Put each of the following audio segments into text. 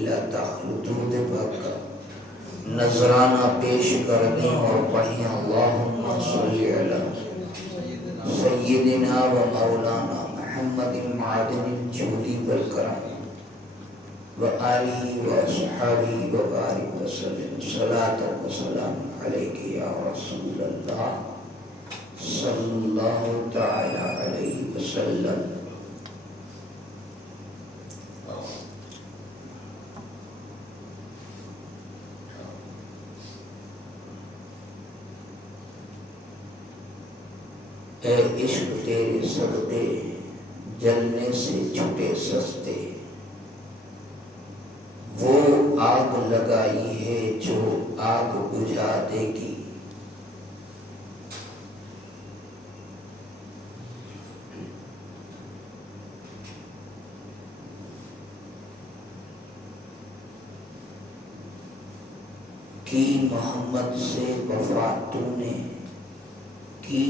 الحمدللہ داخل درود پاک کا نذرانہ پیش کر دیں اور پڑھیں اللہم صلی علی سیدنا و مولانا محمد معدن الجود والکرم و آلہ و اصحابہ و بارک وسلم صلاۃ و سلام علیک یا رسول اللہ صلی اللہ تعالی علیہ وسلم۔ اے عشق تیرے صدقے جلنے سے چھٹے سستے، وہ آگ لگائی ہے جو آگ بجھا دے گی۔ کی محمد سے وفا تو نے کی،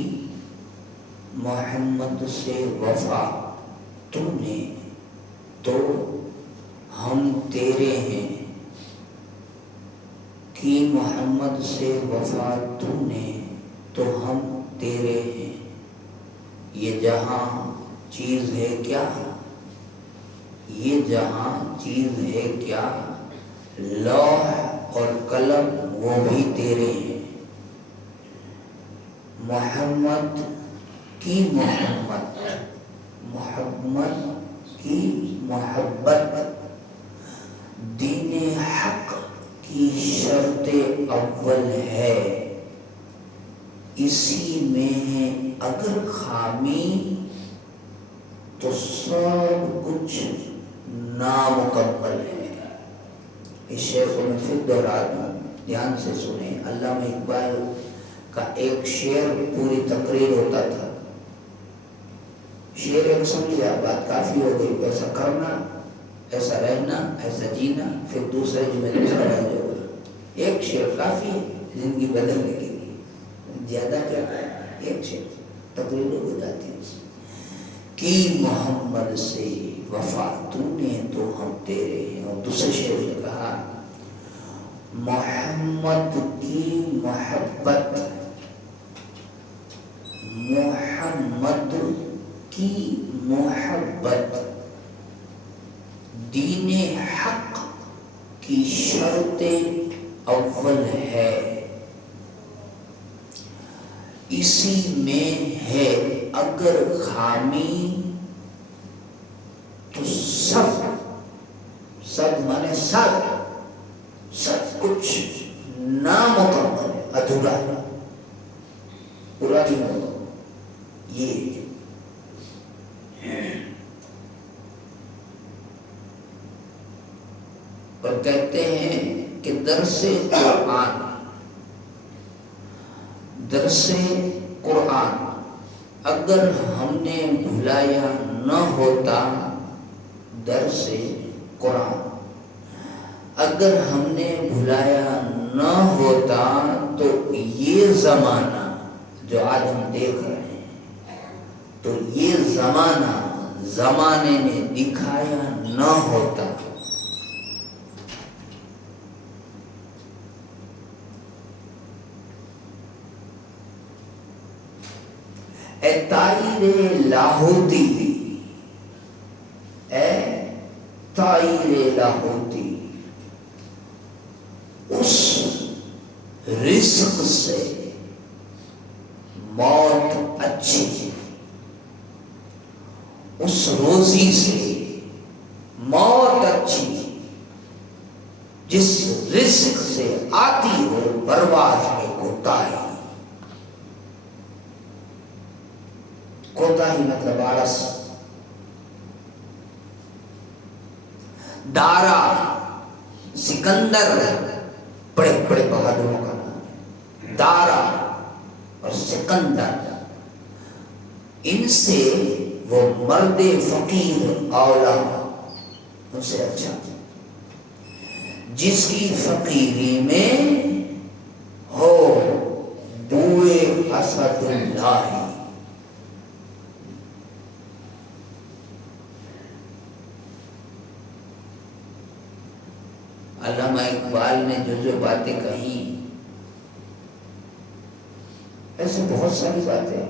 محمد سے وفا تو نے تو ہم تیرے ہیں، کی محمد سے وفا تو نے تو ہم تیرے ہیں۔ یہ جہاں چیز ہے کیا، یہ جہاں چیز ہے کیا، لوح اور قلم وہ بھی تیرے ہیں۔ محمد کی محمد، محمد کی محبت دین حق کی شرط اول ہے، اسی میں ہے اگر خامی تو سب کچھ نامکمل ہے۔ اس شعر کو میں پھر دوہرا دوں، دھیان سے سنیں۔ علامہ اقبال کا ایک شعر پوری تقریر ہوتا تھا۔ شعر ایک سن لیا، بات کافی ہو گئی، ایسا کرنا، ایسا رہنا، ایسا جینا، پھر دوسرے جمعے دوسرا رہ جاؤ۔ ایک شعر کافی ہے زندگی بدلنے کے لیے، زیادہ کیا ہے، ایک شعر تقریر ہو جاتی ہے۔ کی محمد سے وفا تو نے تو ہم تیرے ہیں۔ اور دوسرے شعر نے کہا محمد کی محبت، محمد کی محبت دین حق کی شرط اول ہے، اسی میں ہے اگر خامی تو سب مانے سب کچھ نامکمل ہے، ادھورا ہے، پورا نہیں ہوگا۔ یہ اور کہتے ہیں کہ درس قرآن اگر ہم نے بھلایا نہ ہوتا، درس قرآن اگر ہم نے بھلایا نہ ہوتا تو یہ زمانہ جو آج ہم دیکھ رہے ہیں، تو یہ زمانے نے دکھایا نہ ہوتا۔ اے طائر لاہوتی، اے طائر لاہوتی، اس رزق سے موت اچھی، اس روزی سے موت اچھی جس رزق سے آتی ہو پرواز میں کوتاہی۔ کوتاہی مطلب آلس۔ دارا سکندر بڑے بڑے بہادروں کا نام ہے، دارا اور سکندر، ان سے وہ مرد فقیر اولا، ان سے اچھا جس کی فقیری میں ہو بوئے اسد اللہ۔ علامہ اقبال نے جو باتیں کہی، ایسے بہت ساری باتیں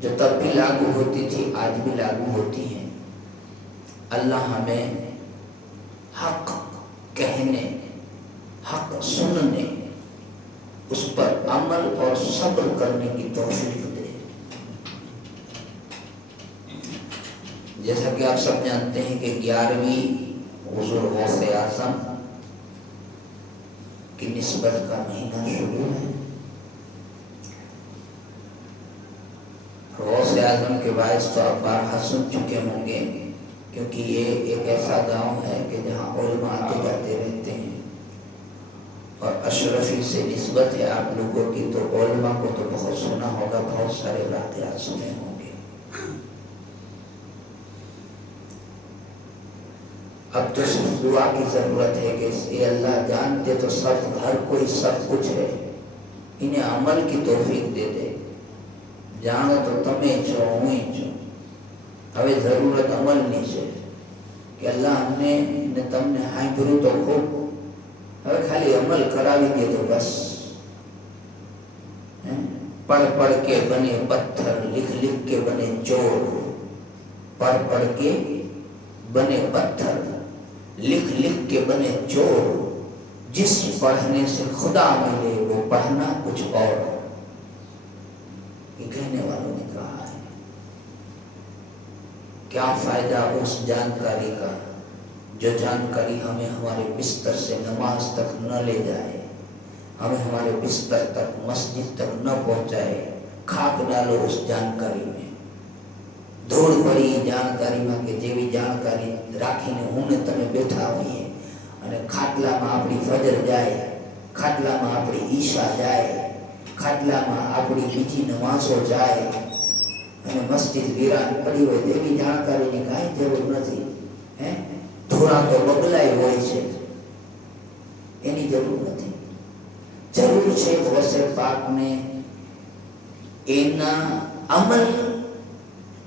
جو تب بھی لاگو ہوتی تھی آج بھی لاگو ہوتی ہیں۔ اللہ ہمیں حق کہنے، حق سننے، اس پر عمل اور صبر کرنے کی توفیق دے۔ جیسا کہ آپ سب جانتے ہیں کہ 11ویں حضور غوث اعظم کی نسبت کا مہینہ شروع ہے۔ غوث اعظم کے باعث تو آپ بارہا سن چکے ہوں گے، کیونکہ یہ ایک ایسا گاؤں ہے کہ جہاں علماء آتے جاتے رہتے ہیں، اور اشرفی سے نسبت ہے آپ لوگوں کی، تو علماء کو تو بہت سنا ہوگا، بہت سارے واقعات سنے ہوں گے۔ اب تو صرف دعا کی ضرورت ہے کہ اے اللہ جانتے تو سب، ہر کوئی سب کچھ ہے، انہیں عمل کی توفیق دے دے۔ جانو تو تمہیں چھو ہوئی چھو، ہمیں ضرورت عمل نہیں ہے کہ اللہ ہم نے تم نے ہائیں گرو تو خوب، ہمیں خالی عمل کراوی دے تو بس۔ پڑھ پڑھ کے بنے پتھر، لکھ لکھ کے بنے چور، پڑھ پڑھ کے بنے پتھر، لکھ لکھ کے بنے چور، جس پڑھنے سے خدا ملے وہ پڑھنا کچھ اور۔ یہ کہنے والوں نے کہا ہے۔ کیا فائدہ اس جانکاری کا جو جانکاری ہمیں ہمارے بستر سے نماز تک نہ لے جائے، ہمیں ہمارے بستر تک، مسجد تک نہ پہنچائے۔ کھاک ڈالو اس جانکاری میں، دھوڑ پڑی جانکاری میں کہ જેવી જાણકારી રાખીને હું ને તમે બેઠા હોઈએ અને ખાટલામાં આપણી ફજર જાય, ખાટલામાં આપણી ઈશા જાય, ખાટલામાં આપણી બીજી નમાઝો જાય અને મસ્જિદ વિરાન પડી હોય તેવી જાણકારીની કાંઈ જરૂર નથી। ધોળા તો બગલાય હોય છે, એની જરૂર નથી। જરૂર છે ગૌસે પાકને એના અમલ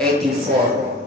84,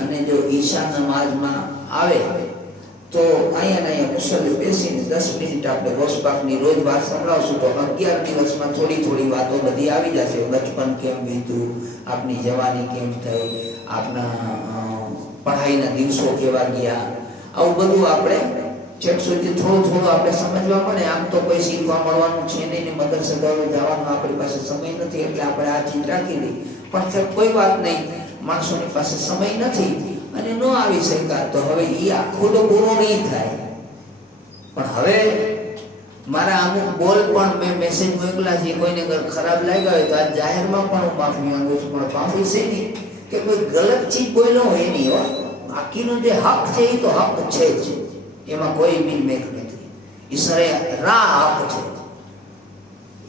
અને જો ઈશા નમાઝમાં આવે તો અહીંયા મુસલ્લી બેસીને 10 મિનિટ આપણે ગૌસ પાકની રોજ વાત સંભળાવશું તો 11 દિવસમાં થોડી થોડી વાતો બધી આવી જશે। બચપન કેમ વીત્યું, આપની જવાની કેમ થઈ, આપના પઢાઈના દિવસો કેવા ગયા, આવું બધું આપણે છેક સુધી થોડું થોડું આપણે સમજવા મળે। આમ તો કોઈ શીખવા મળવાનું છે નહીં ને મદરસે દરરોજ જવાનો આપણી પાસે સમય નથી, એટલે આપણે આ ચીજ રાખી દઈ। પણ કોઈ વાત નહીં, માણસોની પાસે સમય નથી અને ન આવી શક્યા તો હવે એ આખું તો પૂરો નહીં થાય। પણ હવે મારા અમુક બોલ પણ મેં મેસેજ મોકલા છે, કોઈને અગર ખરાબ લાગ્યા હોય તો આ જાહેરમાં પણ હું માફી માંગુ છું। પણ માફી છે નહીં કે કોઈ ગલત ચીજ બોલ્યો હોય નહીં હો, બાકીનો જે હક છે એ તો હક છે જ, એમાં કોઈ મિનમેક નથી। ઈશ્વરે રા હક છે,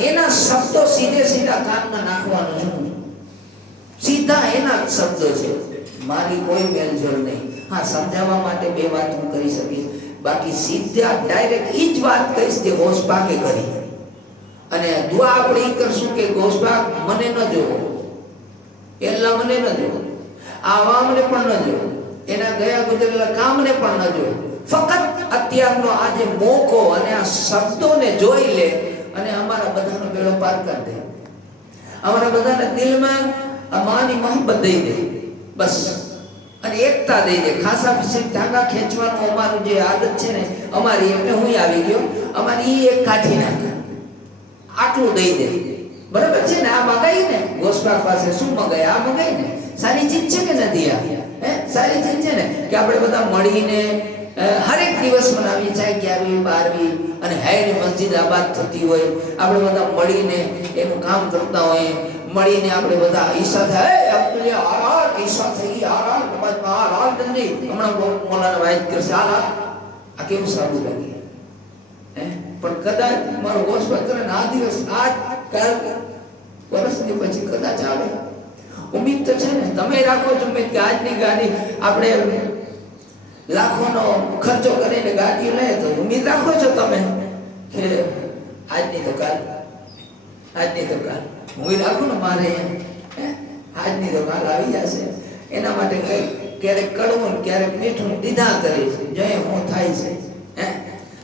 એના શબ્દો સીધે સીધા કાનમાં નાખવાનું છું, સીધા એના શબ્દો છે, મારી કોઈ મેલજોલ નહીં। હા, સમજાવવા માટે બે વાત હું કરી શકીશ, બાકી સીધા ડાયરેક્ટ ઈ જ વાત કહીશ જે ગૌસ પાકે કરી। અને દુઆ આપણે ઈ કરશું કે ગૌસ પાક મને ન જોવો, એલા મને ન જોવો, આ આવામને પણ ન જોવો, એના ગયા ગુજરેલા કામને પણ ન જોવો, ફક્ત અત્યારનો આ જે મોકો અને આ શબ્દોને જોઈ લે અને અમારા બધાનો બેડો પાર કરી દે, અમારા બધાના દિલમાં અમારી મોહબ્બત દઈ દે બસ, અને એકતા દઈ દે। ખાસા વિશે ધાગા ખેંચવાનું અમારું જે આદત છે ને અમારી, એમને હું આવી ગયો, અમારી ઈ એક કાઢી નાખે, આટલું દઈ દે, બરાબર છે ને। આ મગાઈ ને ગૌસ પાક પાસે શું મગાય, આ મગાઈ ને સારી ચીજ છે કે નથી, આ સારી ચીજ છે ને કે આપણે બધા મળીને હરેક દિવસ મનાવીએ, ચાહે 11મી 12મી, અને હાયરી મસ્જિદ આબાદ થતી હોય, આપણે બધા મળીને એનું કામ કરતા હોઈએ, મળીને આપણે બધા ઈશા થાય આપણે આરાર ઈશા થઈ આરાર નમાજમાં આરાર દંડી હમણાં મોલાના વાયદ કરશે આરાર આ કેવું સારું લાગે પણ કદાચ મારો ગોસ્પા કરે ને આ દિવસ આજ કાલ વર્ષની પછી કદાચ આવે ઉમ્મીદ તો છે ને તમે રાખો છો ઉમ્મીદ કે આજની ગાડી આપણે લાખોનો ખર્ચો કરીને ગાડી લે તો ઉમ્મીદ રાખો છો તમે કે આજની તો કાલ હું રાખું ને મારે આજની તો કાલ આવી જશે એના માટે કઈ ક્યારેક કડવું ક્યારેક મીઠું દીધા કરે છે જય હું થાય છે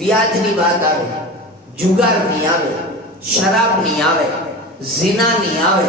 વ્યાજની વાત આવે, જુગાર નહીં આવે, શરાબ નહીં આવે, ઝિના નહીં આવે,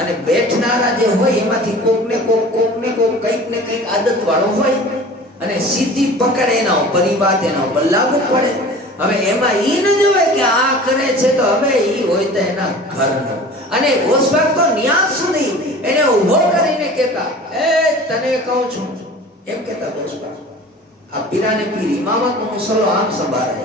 અને બેઠનારા જે હોય એમાંથી કોક ને કોક કંઈક ને કંઈક આદત વાળો હોય અને સીધી પકડ એના ઉપર ઈ વાત એના ઉપર લાગુ પડે। હવે એમાં ઈ ન જોવે કે આ કરે છે તો હવે ઈ હોય તો એના ઘરનો અને હોશબાગ તો ન્યાસ સુધી એને ઊભો કરીને કહેતા એ તને કહું છું એમ કહેતા હોશબાગ। આ પીરાને પીર ઇમામતનો મસલો આમ સંભાળે।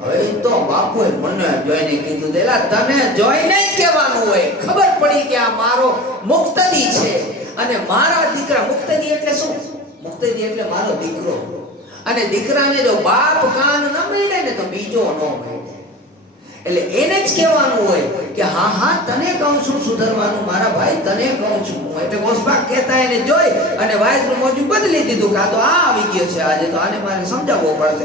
હવે તો બાપુએ મને જોઈને કીધું દેલા તને જોઈને જ કહેવાનું હોય, ખબર પડી કે આ મારો મુક્તદી છે અને મારા દીકરા, મુક્તદી એટલે શું? મુક્તદી એટલે મારો દીકરો અને દીકરાને જો બાપ કાન ન મળે ને તો બીજો ન મળે, એટલે એને જ કહેવાનું હોય કે હા હા તને કહું છું સુધરવાનું મારા ભાઈ, તને કહું છું હું। એટલે ગોસબાગ કહેતા એને જોઈ અને વાઇઝનું મોજું બદલી દીધું કે આ તો આ આવી ગયો છે આજે, તો આને મારે સમજાવવો પડશે।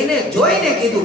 એને જોઈને કીધું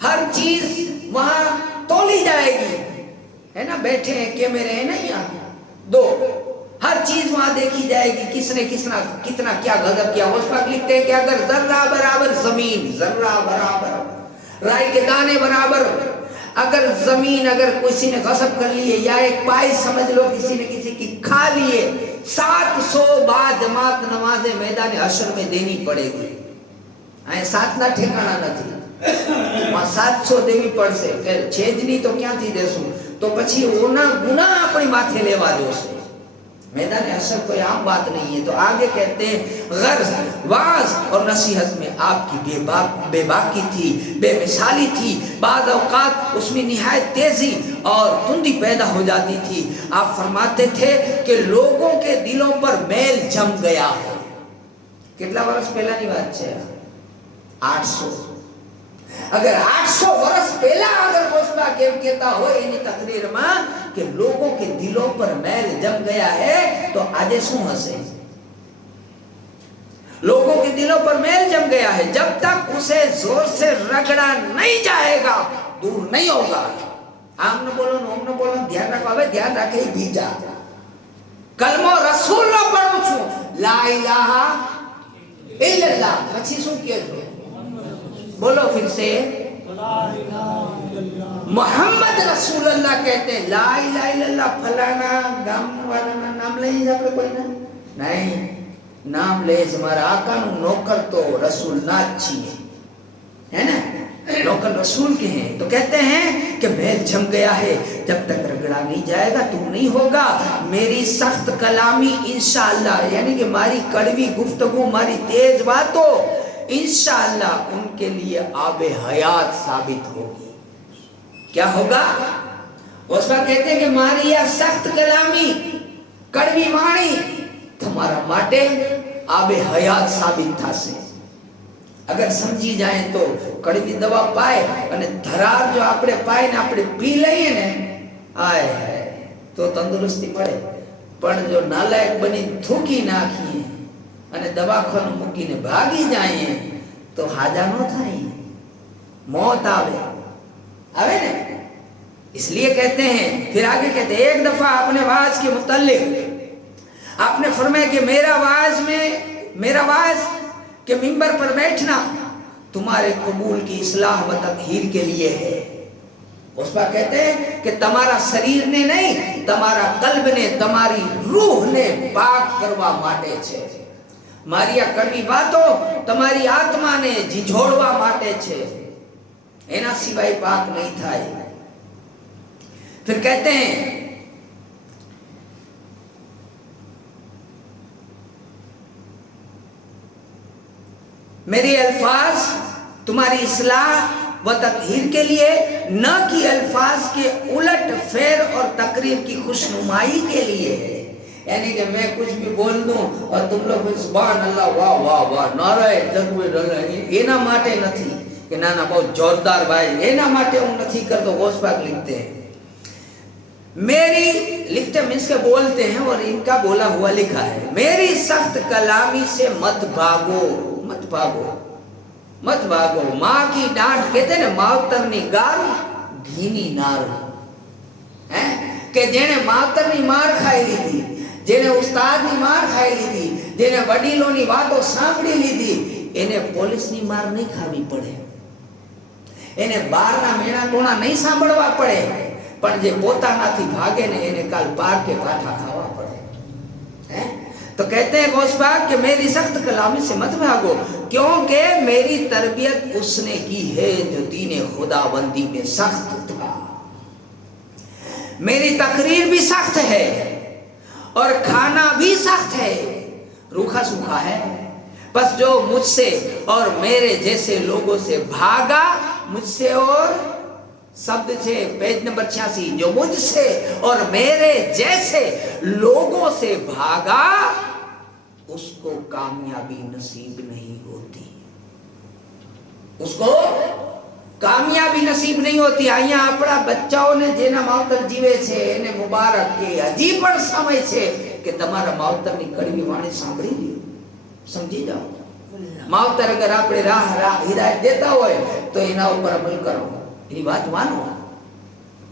ہر چیز وہاں تولی جائے گی، ہے نا، بیٹھے ہیں کیمرے ہیں نا یہاں دو، ہر چیز وہاں دیکھی جائے گی، کس نے کتنا کیا غضب کیا۔ اس وقت لکھتے ہیں کہ اگر ذرہ برابر زمین، ذرہ برابر رائی کے دانے برابر اگر زمین اگر کسی نے غصب کر لیے یا ایک پائی سمجھ لو کسی نے کسی کی کھا لیے، 700 با جماعت نماز میدان حشر میں دینی پڑے گی۔ آئے سات نہ ٹھکانا نہ تھی وہاں 700 دیوی پڑ سے چھیدنی تو کیا تھی دیسوں تو پچھی اونا گناہ اپنی ماتھے لے واجو سے۔ میدان حشر کوئی عام بات نہیں ہے۔ تو آگے کہتے ہیں غرض واعظ اور نصیحت میں آپ کی بے باکی تھی، بے مثالی تھی، بعض اوقات اس میں نہایت تیزی اور تندی پیدا ہو جاتی تھی۔ آپ فرماتے تھے کہ لوگوں کے دلوں پر میل جم گیا ہے۔ کتنا برس پہلا نہیں بات ہے؟ 800۔ اگر 800 برس پہلا اگر موسیٰ کیم کہتا ہو انہی تقریر ماں کہ لوگوں کے دلوں پر میل جم گیا ہے تو آجے سوں ہسے لوگوں کے دلوں پر میل جم گیا ہے، جب تک اسے زور سے رگڑا نہیں جائے گا دور نہیں ہوگا۔ آم نہ بولو نوم نہ بولو، دھیان رکھو، ابے دھیان رکھے ہی بیجا کلمہ رسول نہ پڑھو چھو لا الہ الا اللہ اچھی سو کیا جو بولو پھر سے محمد رسول اللہ کہتے ہیں۔ لا الہ الا اللہ فلانا گام والا نام لے جا پر کوئی نہیں نام لے ہمارا آقا نوکر تو رسول نہ اچھی ہے نا، نوکر رسول کے ہیں۔ تو کہتے ہیں کہ میل جم گیا ہے، جب تک رگڑا نہیں جائے گا تو نہیں ہوگا۔ میری سخت کلامی انشاءاللہ یعنی کہ ہماری کڑوی گفتگو، ہماری تیز باتوں انشاءاللہ ان کے لیے آب حیات ثابت ہوگی۔ کیا ہوگا؟ اس وقت کہتے ہیں کہ ہماری یہ سخت کلامی کڑوی مانی تمہارا ماٹے آب حیات ثابت تھا سے اگر سمجھی جائیں تو کڑوی دوا پائے اور دھرار جو اپنے پائے نے اپنے پی لئیے نے آئے ہے تو تندرستی پڑے، پر جو نالائق بنی تھوکی نہ کیے અને દવાખાનું મૂકીને ભાગી જાય તો હાજા ન થાય, موت آوے نے۔ اس لیے کہتے ہیں پھر آگے کہتے ہیں ایک دفعہ اپنے واعظ کے متعلق آپ نے فرمایا کہ میرا واعظ کے منبر پر بیٹھنا تمہارے قبول کی اصلاح و تطہیر کے لیے ہے۔ اس پر کہتے ہیں کہ تمہارا شریر نے نہیں، تمہارا قلب نے، تمہاری روح نے پاک کروا ماٹے چھے۔ ماریا کڑوی باتوں تمہاری آتما نے جھجھوڑوا ماٹے چھے، اینا سوائے پاک نہیں تھا۔ پھر کہتے ہیں میرے الفاظ تمہاری اصلاح و تطہیر کے لیے، نہ کہ الفاظ کے الٹ فیر اور تقریر کی خوشنمائی کے لیے ہے۔ یعنی کہ میں کچھ بھی بول دوں اور تم لوگ سبحان اللہ واہ واہ واہ نعرہ تکبیر اینا ماٹے نہ تھی کہ نانا بہت جوردار بھائی اینا ماٹے ہوں نہ تھی کر تو غوث پاک لکھتے ہیں میری لکھتے منس کے بولتے ہیں اور ان کا بولا ہوا لکھا ہے، میری سخت کلامی سے مت بھاگو مت بھاگو مت بھاگو۔ ماں کی ڈانٹ کہتے ہیں ماوترنی گارو گھینی نارو، کہ جنہیں ماوترنی مار کھائی لی تھی، جنہیں استاد نی مار کھائی لی تھی، جنہیں وڈیلوں نی باتوں سانپڑی لی تھی، انہیں پولیس نی مار نہیں کھاوی پڑے، انہیں بار نہ مینا ٹونا نہیں سانپڑوا پڑے، پر جے پوتا نہ تھی بھاگے نے انہیں کال پار کے کاٹھا کھاوا پڑے۔ تو کہتے ہیں غوث پاک کہ میری سخت کلامی سے مت بھاگو، کیونکہ میری تربیت اس نے کی ہے جو دین خدا بندی میں سخت تھا، میری تقریر بھی سخت ہے اور کھانا بھی سخت ہے، روکھا سوکھا ہے۔ بس جو مجھ سے اور میرے جیسے لوگوں سے بھاگا، مجھ سے اور شبد سے پیج نمبر 86، جو مجھ سے اور میرے جیسے لوگوں سے بھاگا اس کو کامیابی نصیب نہیں ہوتی، اس کو کامیابی نصیب نہیں ہوتی۔ آئیاں اپنا بچاؤں نے جینا ماوتر جیوے چھے انہیں مبارک کے عجیب پر سمجھ چھے کہ تمہارا ماوتر نے کڑوی وانے سامڑی لی، سمجھی جاؤ۔ માવતર અગર આપણે રાહ હિદાયત દેતા હોય તો એના ઉપર અમલ કરો, એની વાત માનો.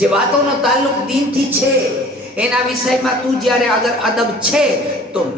જે વાતોનો તાલ્લુક દીનથી છે એના વિષયમાં તું જ્યારે અગર અદબ છે તો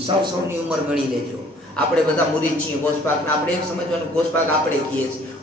100 ની ઉંમર ગણી લેજો. આપણે બધા મુરીદ છીએ ગોસ્પાકના, આપણે એક સમજવાનું ગોસ્પાક આપણે કહીએ છીએ,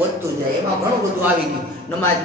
વધતું જાય. એમાં ઘણું બધું આવી ગયું. નમાજ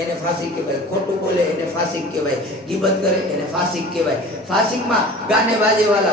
એને ફાસિક કહેવાય, ખોટું બોલે એને ફાસિક કહેવાય, ગીબત કરે એને ફાસિક કહેવાય. ફાસિકમાં ગાને બાજે વાળા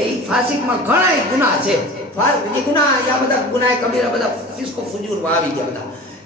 એ ફાસિકમાં ઘણાય ગુનાહ છે. જે ગુનાહ યા બધા ગુનાહ કબીરા બધા ફિસ્કો ફુજૂરમાં આવી ગયા બધા.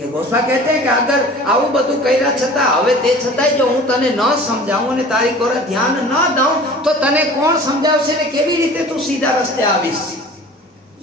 કે ગોસ્વા કહેતે કે અગર આવું બધું કર્યા છતાં હવે તે છતાંય જો હું તને ન સમજાવું અને તારી કોરે ધ્યાન ન દઉં તો તને કોણ સમજાવશે ને કેવી રીતે તું સીધા રસ્તે આવીશ.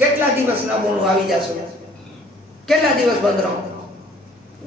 કેટલા દિવસ ના બોલું આવી જાશો? કેટલા દિવસ બંધ રહો?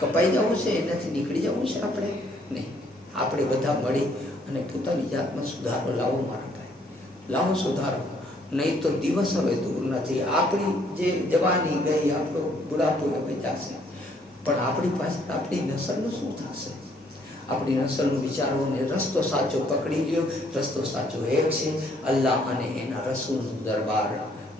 કપાઈ જવું છે, એનાથી નીકળી જવું છે આપણે? નહીં. આપણે બધા મળી અને પોતાની જાતમાં સુધારો લાવો મારા ભાઈ, લાવો સુધારો. નહીં તો દિવસ હવે દૂર નથી. આપણી જે જવાની ગઈ, આપણો બુઢાપો હવે જશે, પણ આપણી પાસે આપણી નસલનું શું થશે? આપણી નસલનું વિચારવું ને રસ્તો સાચો પકડી લ્યો. રસ્તો સાચો એક છે, અલ્લાહ અને એના રસૂલનો દરબાર.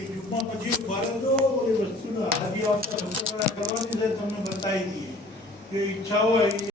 યુગમાં પછી ભારતો એ વસ્તુનો હાજી આવતા કરવાની છે તમને બતાવી દઈએ કે ઈચ્છા હોય